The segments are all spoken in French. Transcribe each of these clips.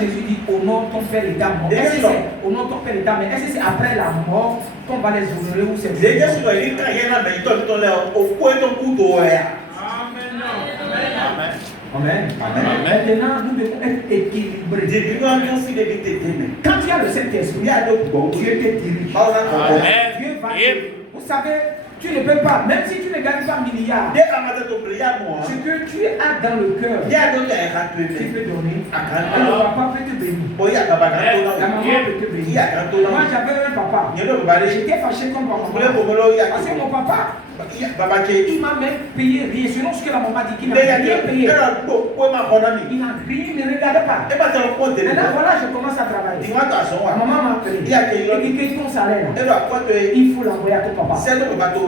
Jésus dit honore ton père et ta mort. Est-ce que c'est honore ton père et ta mère? Est-ce que c'est après la mort qu'on va les honorer ou c'est Amen. Maintenant, nous devons être équilibrés. Quand tu as le Saint-Esprit, Dieu te dirige. Dieu va te... Vous savez, tu ne peux pas, même si tu ne gagnes pas milliards, ce que tu as dans le cœur, tu peux donner. Alors, le papa peut te bénir. La maman peut te bénir. Moi, j'avais un papa. J'étais fâché contre ma maman. Parce que mon papa, il m'a même payé rien. Selon ce que la maman dit, qu'il n'a rien payé. Il n'a rien, ne regardez pas. Maintenant, voilà, je commence à travailler. Ma maman m'a appelé. Il dit que ton salaire, il faut l'envoyer à ton papa.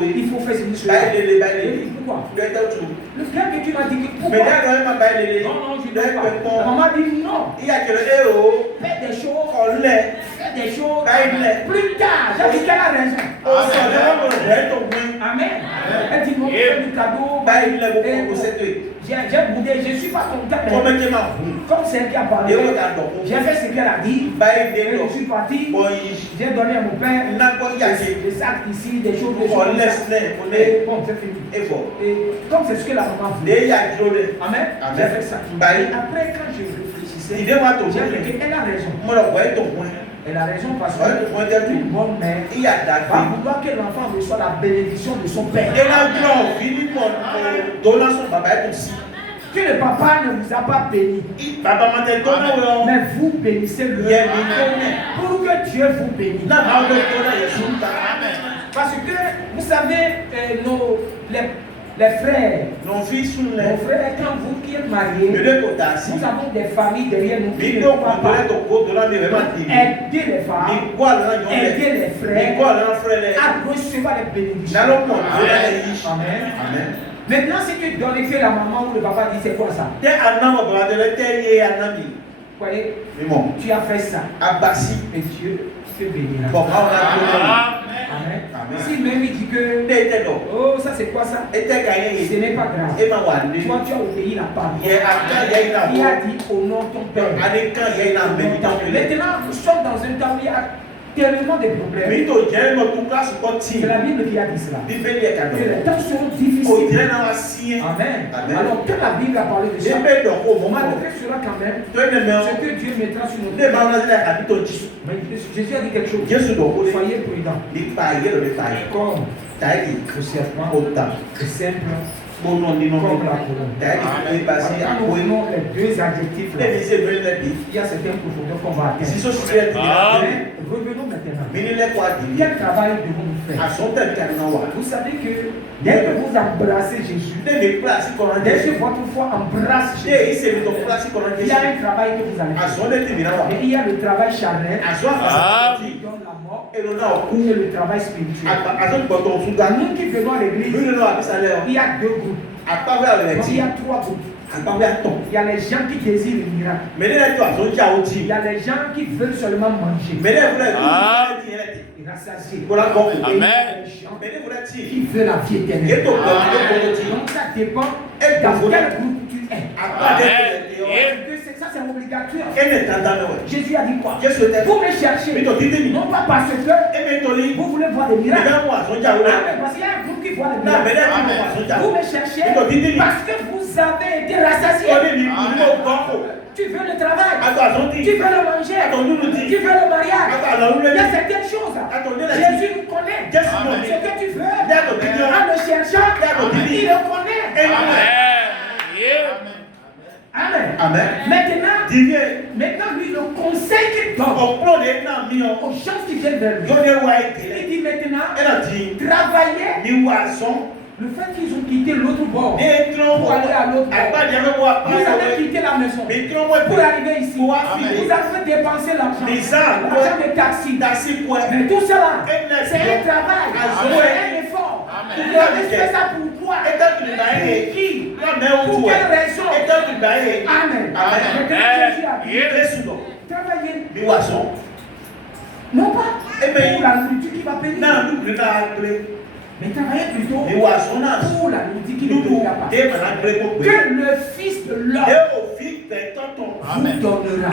Il faut faire ceci. Pourquoi? Le gars que tu m'as dit que pourquoi? Non, je ne dois pas. La maman dit non. Fais des choses. Plus tard, j'ai dit qu'elle a raison. Amen. Elle dit non, fais du cadeau. J'ai boudé, je ne suis pas content. Comme c'est elle qui a parlé, j'ai fait ce qu'elle a dit. Je suis parti. J'ai donné à mon père des sacs ici, des choses. Bon, c'est fini. Et comme c'est ce que la maman voulait. Amen. J'ai fait ça. Et après, quand je réfléchissais, j'ai fait qu'elle a raison. Elle a raison parce que une bonne mère va vouloir que l'enfant reçoive la bénédiction de son père. Que le papa ne vous a pas béni, mais vous bénissez le pour que Dieu vous bénisse. Parce que vous savez, les frères, nos frères, quand vous qui êtes mariés, nous avons des familles derrière nous qui ne peuvent pas aider les femmes, aider les frères à recevoir les bénédictions. Amen. Maintenant, si tu donnes que la maman ou le papa dit c'est quoi ça? Vous voyez, tu as fait ça. Et Dieu te bénira. Amen. Si même il dit que oh ça c'est quoi ça? Ce n'est pas grave. Toi tu as obéi la parole. Il a dit honore ton père. Maintenant nous sommes dans un temps où il y a tellement de problèmes. C'est la Bible qui a dit cela. Que les temps seront difficiles. Amen. Alors que la Bible a parlé de ça, malgré cela quand même, ce que Dieu mettra sur nos têtes. Mais Jésus a dit quelque chose. Soyez prudents. Comme le serpent, le simple. Comme la colombe. Les deux adjectifs là, il y a certains profondeurs qu'on va atteindre. Revenons maintenant. Quel travail devons-nous faire? Vous savez que dès que vous embrassez Jésus, dès que votre foi embrasse Jésus, il y a un travail que vous allez faire. Et il y a le travail charnel qui donne la mort et le travail spirituel. Nous qui venons à l'église, il y a deux groupes. Il y a trois groupes. Il y a les gens qui désirent le miracle. Il y a les gens qui veulent seulement manger. Et rassasier. Et il y a les gens qui veulent la vie éternelle. Donc ça dépend dans quel groupe tu es. Ça c'est obligatoire. Jésus a dit quoi? Vous me cherchez. Non pas parce que vous voulez voir des miracles. Parce qu'il y a un groupe qui voit des miracles. Vous me cherchez parce que vous avez été rassasiés. Tu veux le travail. Tu veux le manger. Tu veux le mariage. Il y a certaines choses. Jésus nous connaît. Ce que tu veux, en le cherchant, il le connaît. Amen. Maintenant, lui, le conseil qu'il donne aux gens qui viennent vers lui, il dit maintenant, travaillez. Le fait qu'ils ont quitté l'autre bord pour aller à l'autre bord, vous avez quitté la maison pour arriver ici. Vous avez dépensé l'argent de taxi. Mais tout cela, c'est un travail, c'est un effort. Vous avez fait ça pour quoi? Pour qui? Pour quelle raison? Amen. Travailler. Non pas pour la nourriture qui va payer. Mais travaillez plutôt pour la nourriture qui ne payera pas. Que le Fils de l'homme vous donnera.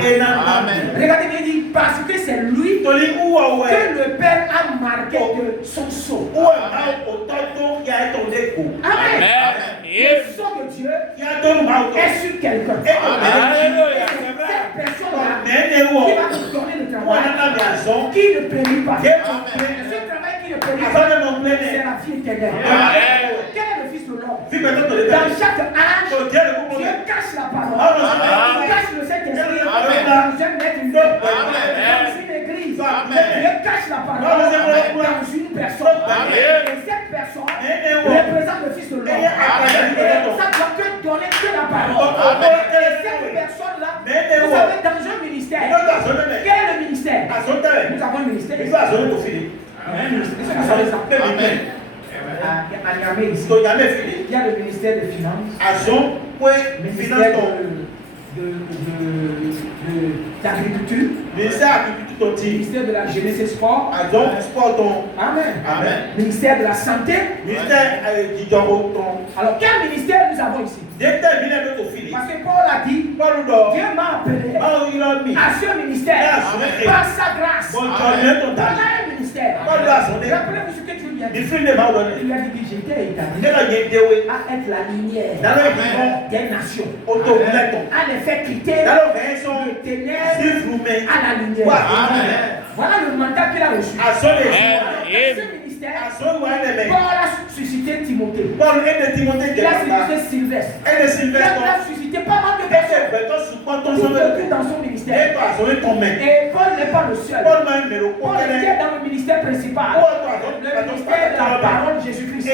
Regardez bien, il dit parce que c'est lui que le Père a marqué de son sceau. Amen. Le sceau de Dieu est sur quelqu'un. Cette personne-là qui va te donner le travail qui ne périt pas. Ce travail qui ne périt pas, c'est la vie éternelle. Quel est le Fils de l'homme? Dans chaque âge, Dieu cache la parole. Il cache le Saint-Esprit dans un être humain. Dans une église, Dieu cache la parole dans une personne. Et cette personne représente le Fils de l'homme. Et ça doit te donner que la parole. Et cette personne-là, vous savez, dans un ministère, quel est le ministère? Nous avons un ministère. Vous savez ça? À Niamey ici, il y a le ministère des Finances, le ministère d'Agriculture, le ministère de la Jeunesse et Sport, Amen. Ministère de la Santé. Alors, quel ministère nous avons ici? Parce que Paul a dit, Dieu m'a appelé à ce ministère par sa grâce. Voilà un ministère. Rappelez-vous ce que tu lui as dit. Il a dit, j'étais établi à être la lumière des nations, à les faire quitter le ténèbre à la lumière. Voilà le mandat qu'il a reçu. Ce ministère, Paul a suscité Timothée. Il a suscité Sylvestre. Il a suscité pas mal de personnes. Tout dans son ministère. Et Paul n'est pas le seul. Paul était dans le ministère principal. Le ministère de la parole de Jésus-Christ.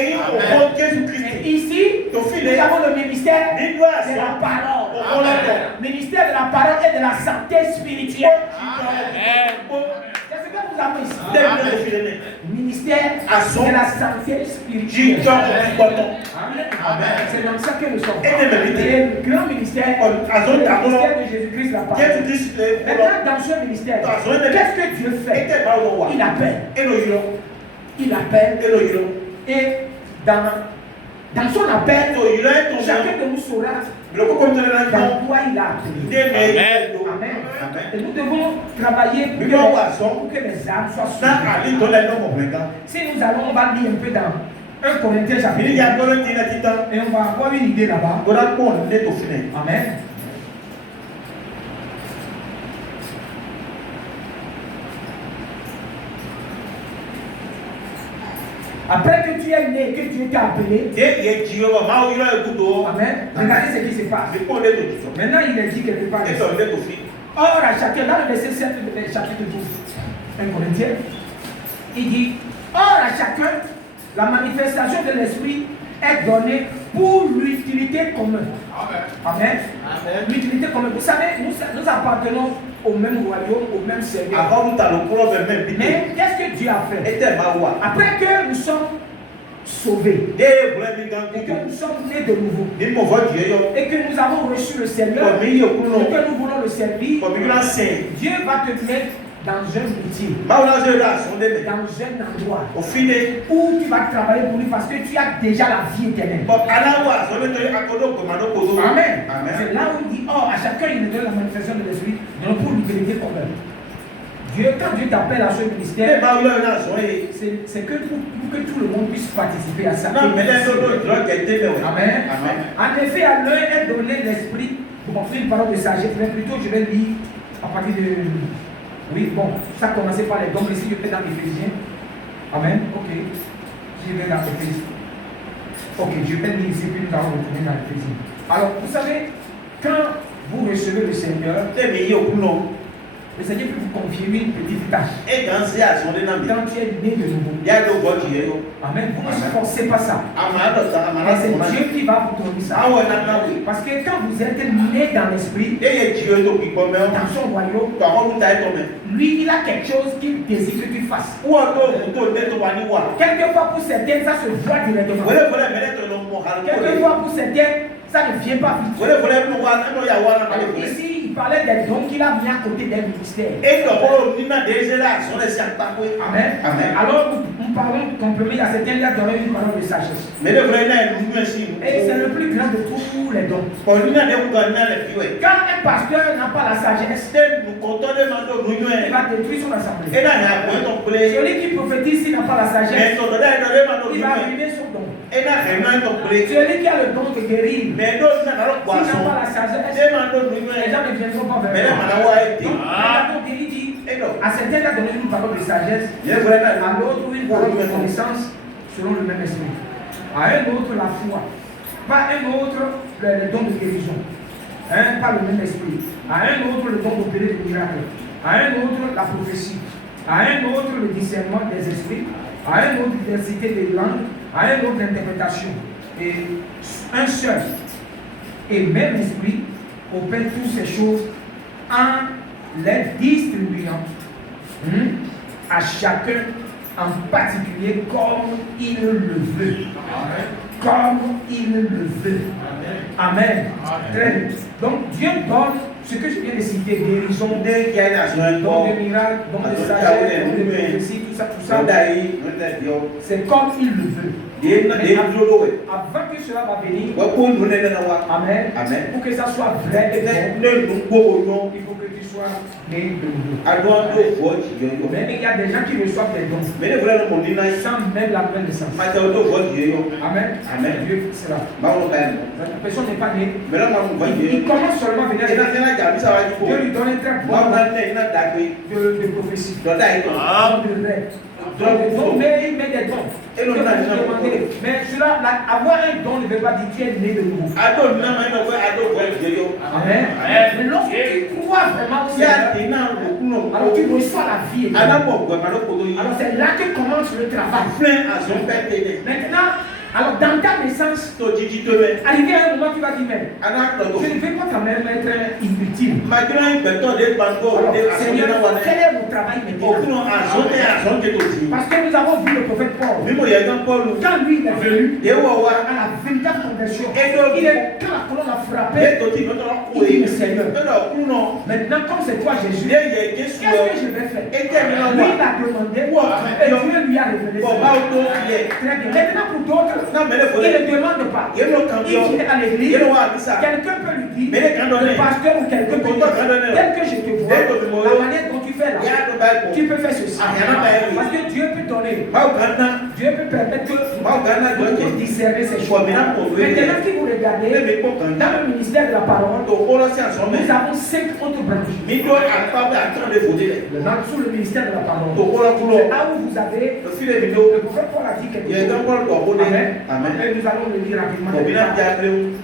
Et ici, nous avons le ministère de la parole. Le ministère de la parole et de la santé spirituelle. C'est ce que nous avons ici. Ministère de la santé spirituelle. Amen. C'est dans ça que nous sommes. Et le grand ministère, le ministère de Jésus-Christ, la parole. Maintenant, dans ce ministère, qu'est-ce que Dieu fait? Il appelle. Il appelle. Et dans son appel, chacun de nous saura dans quoi il a appelé. Amen. Et nous devons travailler pour que les âmes soient sauvées. Si nous allons, on va lire un peu dans 1 Corinthiens chapitre 1. Et on va avoir une idée là-bas. Amen. Après que tu es né, que Dieu t'a appelé, amen. Regardez ce qui se passe. Maintenant, il est dit quelque part. Or, à chacun, dans le verset 7 du chapitre 12, 1 Corinthiens, il dit, or à chacun, la manifestation de l'esprit est donnée pour l'utilité commune. Amen. L'utilité commune. Vous savez, nous appartenons au même royaume, au même Seigneur. Mais qu'est-ce que Dieu a fait? Après que nous sommes sauvés, et que nous sommes nés de nouveau, et que nous avons reçu le Seigneur, et que nous voulons le servir, Dieu va te mettre dans un métier, dans un endroit où tu vas travailler pour lui parce que tu as déjà la vie éternelle. Amen. C'est là où il dit, oh, à chacun il donne la manifestation de l'esprit, non pour l'utilité commune. Quand Dieu t'appelle à ce ministère, c'est que pour que tout le monde puisse participer à ça. Amen. En effet, à l'un est donné l'esprit, pour montrer une parole de sagesse, mais plutôt je vais lire à partir de... Oui, bon, ça commençait par les dons, ici je vais dans l'Éphésiens. Amen, ok. Je vais dans l'Éphésiens. Ok, je vais lire ici, puis nous allons retourner dans l'Éphésiens. Alors, vous savez, quand vous recevez le Seigneur, le Seigneur peut vous confier une petite tâche. Quand tu es né de nouveau. Amen. Vous ne forcez pas ça. Mais c'est Dieu qui va vous donner ça. Parce que quand vous êtes né dans l'esprit, dans son royaume, lui, il a quelque chose qu'il désire que tu fasses. Quelquefois pour certains, ça se voit directement. Quelquefois pour certains, ça ne vient pas vite. Ici, il parlait des dons qu'il a mis à côté des ministères. Amen. Amen. Alors, nous parlons complément, il y a certains qui ont donné une parole de sagesse. Et c'est le plus grand de tous les dons. Quand un pasteur n'a pas la sagesse, il va détruire son assemblée. Celui qui prophétise s'il n'a pas la sagesse, il va ruiner son don. Celui qui a le don de guérir, s'il n'a pas la sagesse, les gens ne viendront pas vers lui. Donc il dit, à certains qui ont donné une parole de sagesse, à l'autre une parole de connaissance, selon le même esprit. À un autre la foi, pas un autre le don de guérison, pas le même esprit. À un autre le don d'opérer des miracles, à un autre la prophétie, à un autre le discernement des esprits, à un autre diversité des langues, à un autre l'interprétation. Et un seul et même esprit opère toutes ces choses en les distribuant à chacun en particulier comme il le veut. Amen. Comme il le veut. Amen. Très bien. Donc Dieu donne ce que je viens de citer, guérison, don de miracles, don de sagesse, don de prophétie, tout ça. C'est comme il le veut. Avant que cela va venir, amen, pour que ça soit vrai et bon, il faut que tu sois né de nouveau. Mais il y a des gens qui reçoivent des dons sans même la pleine naissance. Amen. Dieu sera. La personne n'est pas née. Il commence seulement à venir. Dieu lui donne un très bon don de prophétie, de rêve. Donc, mais il met des dons. Mais cela, avoir un don ne veut pas dire que tu es né de nouveau. Amen. Mais lorsque tu crois vraiment au Seigneur, alors tu reçois la vie. Alors c'est là que commence le travail. Maintenant, alors dans ta naissance, arrivé à un moment tu vas dire, mais je ne vais pas quand même être inutile. Alors, Seigneur, quel est mon travail maintenant? Parce que nous avons vu le prophète Paul. Quand lui il est venu à la véritable conversion, quand la colonne a frappé, il dit, mais Seigneur, maintenant comme c'est toi Jésus, qu'est-ce que je vais faire? Lui il a demandé et Dieu lui a révélé. Très bien. Maintenant pour d'autres, il ne demande pas. Il vient à l'église, quelqu'un peut lui dire, le pasteur ou quelqu'un peut dire, tel que je te vois, la manière dont tu fais là, tu peux faire ceci. Parce que Dieu peut donner. Dieu peut permettre que vous discerner ces choses. Maintenant, si vous regardez, dans le ministère de la parole, nous avons 5 autres branches. Sous le ministère de la parole, c'est là où vous avez le prophète Paul a dit quelque chose. Amen. Et nous allons le lire rapidement.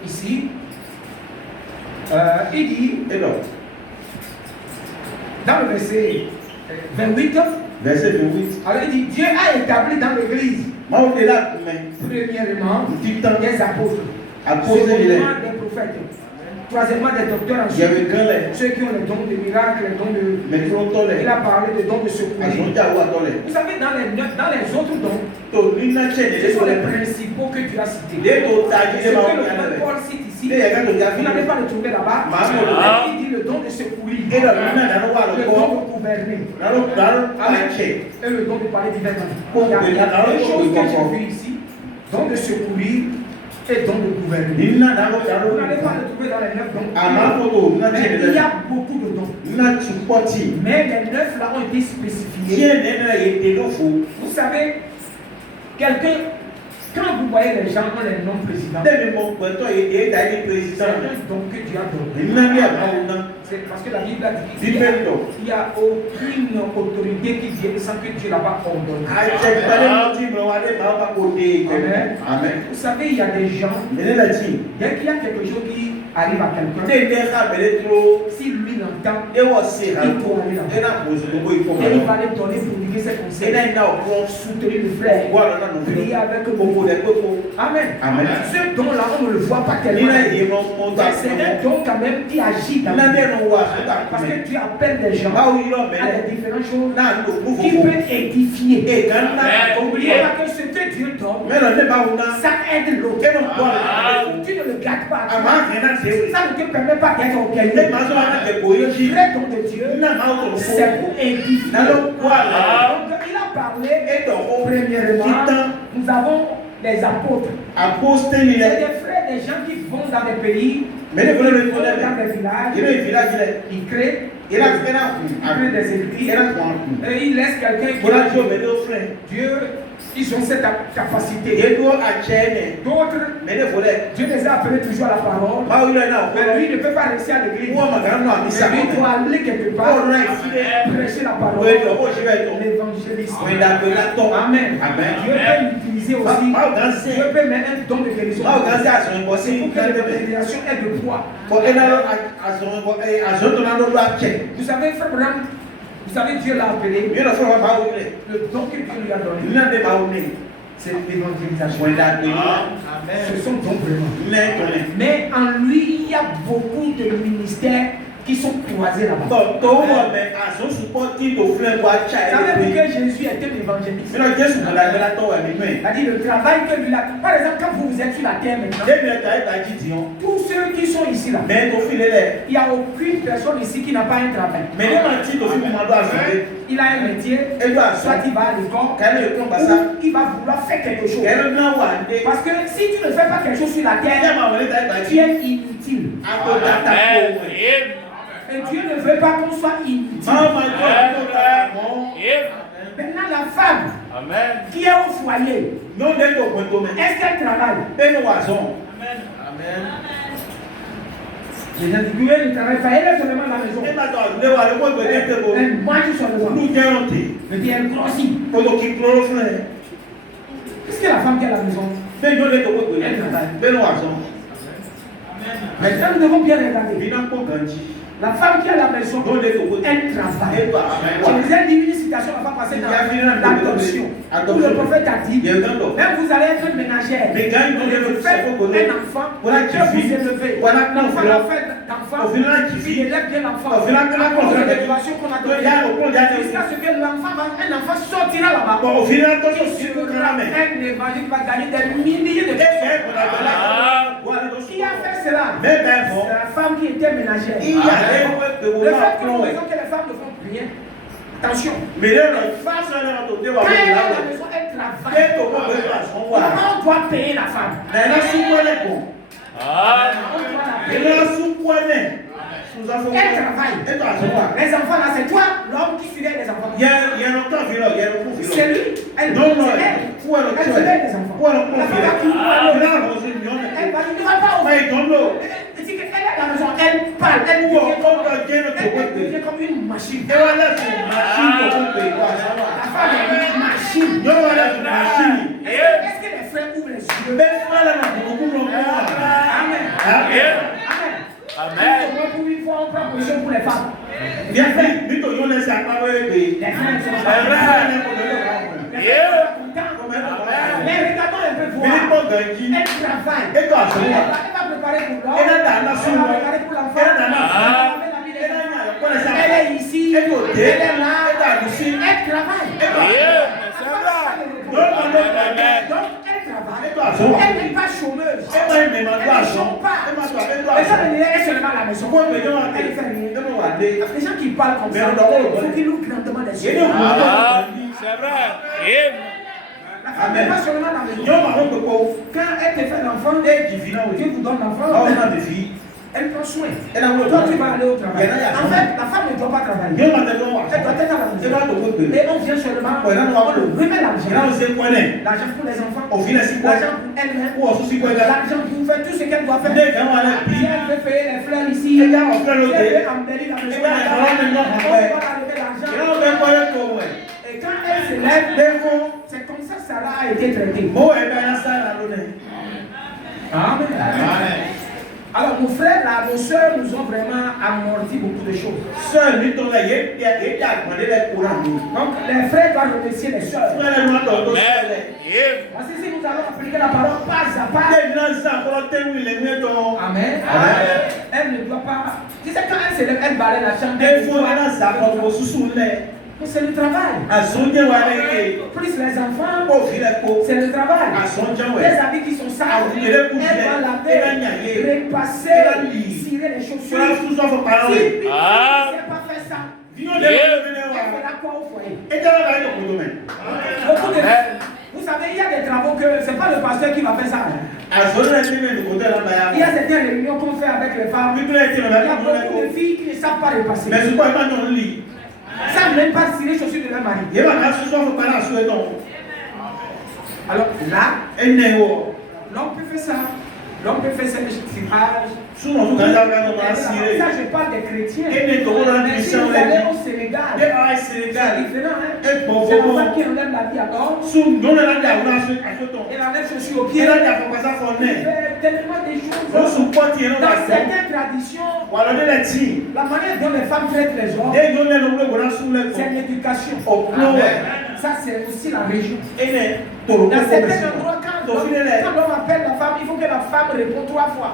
Ici, il dit, dans le verset 28, alors il dit, Dieu a établi dans l'église, premièrement, des apôtres, secondement, des prophètes, troisièmement, des docteurs en Dieu, ceux qui ont le don de miracles, le don de... Il a parlé de don de secours. Vous savez, dans les autres dons, ce sont les principaux que tu as cités. Ce que le Paul cite ici, vous n'allez pas le trouver là-bas. Il dit le don de secourir, le don de gouverner, et le don de parler diversement. Il y a deux choses que j'ai vues ici, don de secourir et don de gouverner. Vous n'allez pas le trouver dans les 9 dons. Mais il y a beaucoup de dons. Mais les 9 là ont été spécifiés. Vous savez, quelqu'un, quand vous voyez les gens ont les noms présidents, c'est un don que Dieu a donné. C'est parce que la Bible a dit qu'il n'y a aucune autorité qui vient sans que Dieu l'a pas ordonné. Amen. Vous savez, il y a des gens, dès qu'il y a quelque chose qui arrive à quelqu'un, si lui n'a l'entend, il faut aller là-bas. Et il va aller donner pour lui ses conseils. Soutenir le frère. Prier avec eux. Amen. Ce don-là, on ne le voit pas tellement. C'est un don quand même qui agit dans la vie. Parce que tu appelles des gens à des différentes choses qui peuvent édifier. N'oubliez pas que ce que Dieu donne, ça aide l'autre. Tu ne le gâtes pas. Ça ne te permet pas d'être orgueilleux. Le vrai don de Dieu, c'est pour édifier. Donc, il a parlé, premièrement, nous avons les apôtres. C'est des frères, des gens qui vont dans des pays, dans des villages, ils créent. Il crée des églises et il laisse quelqu'un qui a Dieu, ils ont cette capacité. D'autres, Dieu les a appelés toujours à la parole. Mais lui ne peut pas rester à l'église. Mais lui doit aller quelque part, prêcher la parole, l'évangélisme. Amen. Dieu peut l'utiliser aussi. Dieu peut mettre un don de guérison. C'est pour que l'évangélisation ait de poids. Vous savez, frère Branham, vous savez, Dieu l'a appelé. Le don que Dieu lui a donné, c'est l'évangélisation. Ce sont dons vraiment. Mais en lui, il y a beaucoup de ministères qui sont croisés là-bas. Ça veut dire que Jésus était l'évangéliste. C'est-à-dire le travail que lui a. Par exemple, quand vous êtes sur la terre maintenant, tous ceux qui sont ici là, il n'y a aucune personne ici qui n'a pas un travail. Il a un métier, soit il va à l'école, ou il va vouloir faire quelque chose. Parce que si tu ne fais pas quelque chose sur la terre, tu es inutile. Et Dieu ne veut pas qu'on soit inutile. Maintenant, la femme qui est au foyer, est-ce qu'elle travaille? Les individus ne travaillent pas, elle est seulement à la maison. Elle mange seulement. Mais puis elle grossit. Qu'est-ce que la femme qui est à la maison? Elle travaille. Maintenant, nous devons bien regarder. La femme qui est à la maison, elle travaille. Je vous ai dit une citation la fois passée dans l'adoption. Où le prophète a dit, même vous allez être ménagère. Vous faites un enfant, que vous élevez. L'enfant n'a fait d'enfant, il élève bien l'enfant. À cause de l'éducation qu'on a donnée. Jusqu'à ce que un enfant sortira là-bas. Il sera un évangile qui va gagner des milliers de personnes. Qui a fait cela? C'est la femme qui était ménagère. Le fait que nous voyons que les femmes ne font rien, attention. Mais quand elle est à la maison, elle travaille. On doit payer la femme. Elle travaille. Les enfants là, c'est toi, l'homme qui surveille les enfants. C'est lui. Elle surveille les enfants. Elle va dire, ne va pas au fait. Elle est à la maison, elle parle, elle devient comme une machine. La femme est une machine. Est-ce que les frères ouvrent les yeux? Amen. Pour une fois, on prend position pour les femmes. Les frères mais regardons un peu voir. Elle travaille. Elle va préparer pour l'homme. Elle va préparer pour l'enfant. Elle est ici. Elle est là. Elle travaille. Donc elle travaille. Elle n'est pas chômeuse. Elle ne chôme pas. Les gens est seulement à la maison. Elle ne fait rien. Les gens qui parlent comme ça, il faut qu'ils ouvrent grandement les yeux. C'est vrai. La femme n'est pas seulement dans les maison. Quand elle te fait l'enfant, Dieu vous donne l'enfant. Elle prend soin. Toi, tu vas aller au travail. En fait, la femme ne doit pas travailler. Elle doit être à la maison. Et on vient seulement, on le remet l'argent. L'argent pour les enfants. L'argent pour elle-même. L'argent pour faire tout ce qu'elle doit faire. Si elle veut payer les fleurs ici, si elle veut embellir la maison, on va enlever l'argent. Et quand elle se lève, c'est comme ça que Sarah a été traitée. Amen. Alors mon frère là, nos soeurs nous ont vraiment amorti beaucoup de choses. Donc les frères doivent remercier les soeurs. Parce que si nous allons appliquer la parole pas à pas. Amen. Elle ne doit pas. Tu sais quand elle se lève, elle balaye la chambre. Mais c'est le travail. Plus les enfants, c'est le travail. Les habits qui sont sales, elle va laver, repasser, cirer les chaussures. Si elle ne sait pas faire ça, elle fera quoi au foyer? Beaucoup de vous savez, il y a des travaux que ce n'est pas le pasteur qui va faire ça. Il y a certaines réunions qu'on fait avec les femmes. Il y a beaucoup de filles qui ne savent pas repasser. Ça ne même pas cirer les chaussures de leur mari. Alors là, l'homme peut faire ça. L'homme peut faire ce tirage. Ça, je parle des chrétiens. Mais si vous allez au Sénégal, c'est différent. C'est la femme qui enlève la vie à l'homme. Elle enlève chaussures aux pieds. Elle fait tellement de choses. Dans certaines traditions, la manière dont les femmes traitent les hommes, c'est l'éducation. Ça, c'est aussi la région. Dans certains endroits, quand l'homme appelle la femme, il faut que la femme réponde 3 fois.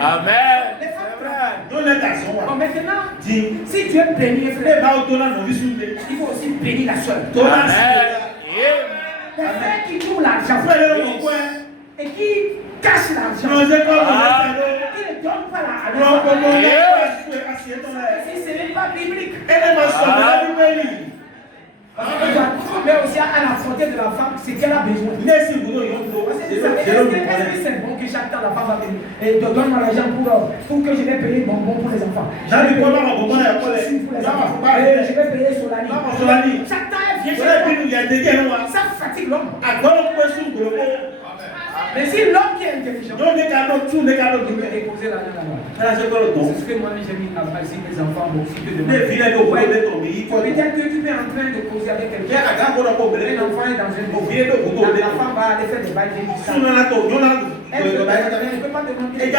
Amen. Maintenant, si tu es béni, frère, il faut aussi bénir la soeur. Les frères qui trouvent l'argent et qui cachent l'argent, qui ne donnent pas l'argent, si ce n'est pas biblique. Mais aussi à la frontière de la femme, c'est qu'elle a besoin. Est-ce que c'est bon que chaque temps la femme va venir et donne-moi l'argent pour que je vais payer bonbons pour les enfants? Je vais payer Solani. Chaque temps elle vient, ça fatigue l'homme. Mais si l'homme qui est intelligent, il peut déposer l'argent là-bas. C'est ce que moi j'ai mis à ici mes enfants aussi de demander. Peut-être que tu es en train de causer avec quelqu'un. Un enfant est dans une maison. La femme va aller faire des bails. Elle ne peut pas demander. Il y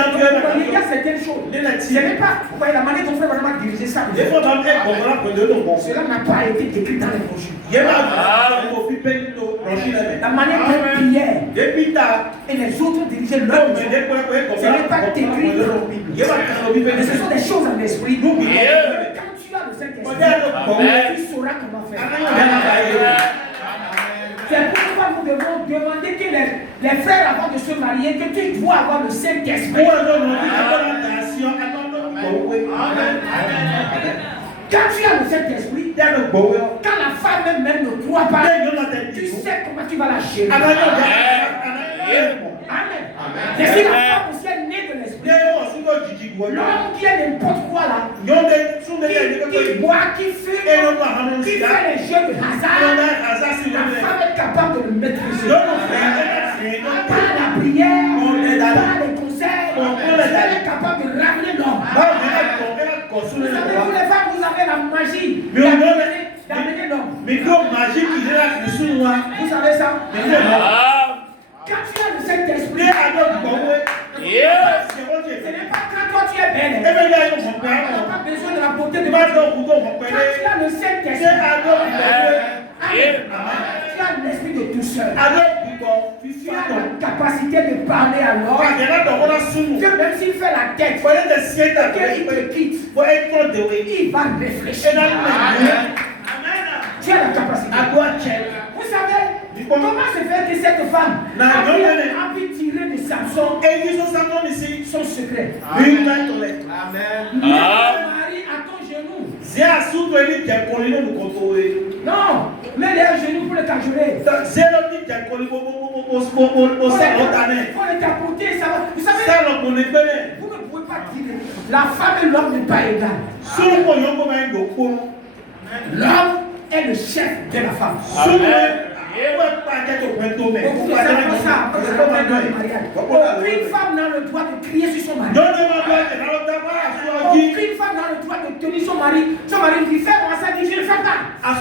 a certaines choses. Ce n'est pas. Vous voyez la manière dont frère va diriger ça. Cela n'a pas été écrit dans les brochures. La manière de prière et les autres diriger leur maison. Ce n'est pas écrit dans la Bible. Mais ce sont des choses en esprit. Quand tu as le Saint-Esprit, tu sauras comment faire. C'est pourquoi nous devons demander que les frères avant de se marier, que tu dois avoir le Saint-Esprit. Quand tu as le Saint-Esprit, quand la femme même ne croit pas, tu sais comment tu vas la gérer. Amen. Mais si la femme aussi est née de l'esprit, l'homme qui est n'importe quoi là, qui boit, qui fume, qui fait les jeux de hasard, la femme est capable de le maîtriser. Par la prière, par les conseils, elle est capable de ramener l'homme. Vous savez, vous les femmes, vous avez la magie d'amener l'homme. Vous savez ça? Quand tu as le Saint-Esprit, ce n'est pas quand toi tu es belle. Tu n'as pas besoin de la beauté de Dieu. Quand tu as le Saint-Esprit, tu as l'esprit de douceur. Tu as la capacité de parler à l'homme. Que même s'il fait la tête, qu'il te quitte, il va réfléchir. Tu as la capacité. Vous savez, comment se fait que cette femme a pu tirer de Samson son secret? Amen. Marie à ton genou. Non, mets les genoux pour le cajoler. Pour le tapoter, ça va. Vous savez, vous ne pouvez pas tirer. La femme et l'homme n'est pas égal. L'homme est le chef de la femme. Aucune femme n'a le droit de crier sur son mari. Aucune femme n'a le droit de tenir son mari. Son mari dit fais-moi ça, dit je ne le fais pas. Elle a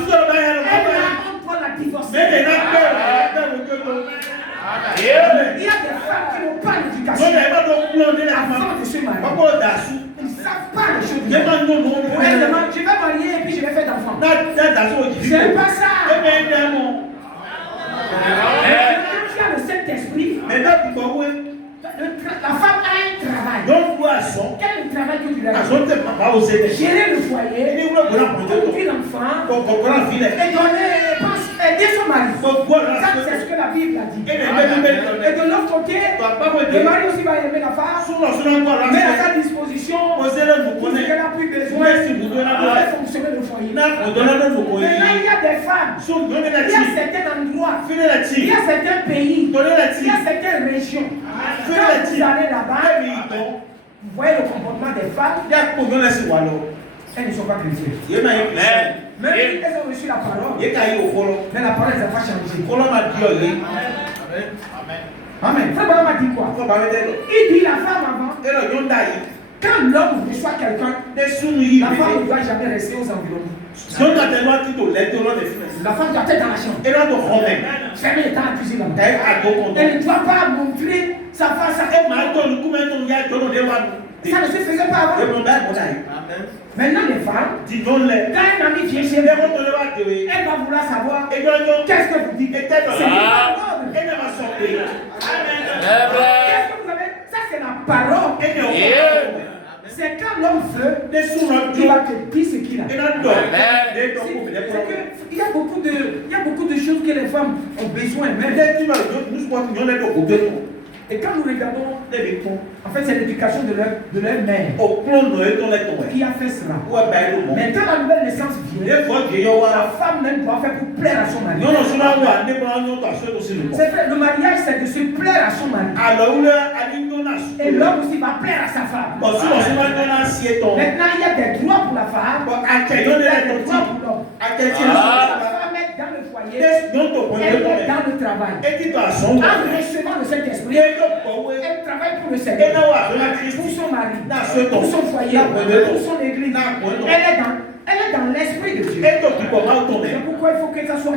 honte pour la divorce. Il y a des femmes qui n'ont pas l'éducation avant de se marier. Ils ne savent pas les choses. Elle demande, je vais marier et puis je vais faire d'enfants. C'est pas ça. Quand tu as le Saint-Esprit, la femme a un travail. Quel travail que tu dois faire? Gérer le foyer, conduire l'enfant, et aider son mari. Ça, c'est ce que la Bible a dit. Et de l'autre côté, le mari aussi va aimer la femme, mais à sa disposition, pour ce qu'elle n'a plus besoin, pour faire fonctionner le foyer. Maintenant, il y a des femmes, il y a certains endroits, il y a certains pays, il y a certaines régions. Quand vous allez là-bas, vous voyez le comportement des femmes, elles ne sont pas chrétiennes. Même si elles ont reçu la parole, mais la parole ne les a pas changées. Amen. Frère Bala m'a dit quoi? Il dit la femme avant, quand l'homme reçoit quelqu'un, la femme ne doit jamais rester aux environs. La femme doit être dans la chambre. Fermer les temps à la cuisine là-bas. Elle ne doit pas montrer sa face à elle. Ça ne se faisait pas avant. Maintenant, les femmes, quand un ami vient chez elle, elle va vouloir savoir qu'est-ce que vous dites. C'est pas l'ordre. Qu'est-ce que vous avez? Ça, c'est la parole. C'est quand l'homme veut, il va te dire ce qu'il a. Il y a beaucoup de choses que les femmes ont besoin. Et quand nous regardons, en fait, c'est l'éducation de leur mère qui a fait cela. Mais quand la nouvelle naissance vient, la femme même doit faire pour plaire à son mari. C'est vrai, le mariage, c'est de se plaire à son mari. Et l'homme aussi va plaire à sa femme. Maintenant, il y a des droits pour la femme, il y a des droits pour l'homme. La femme est dans le foyer, elle est dans le travail. En recevant le Saint-Esprit, elle travaille pour le Seigneur, pour son mari, pour son foyer, pour son église. Elle est dans l'esprit de Dieu. C'est pourquoi il faut que ça soit,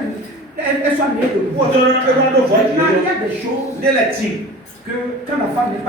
elle soit née de vous. Maintenant, il y a des choses que quand la femme n'est pas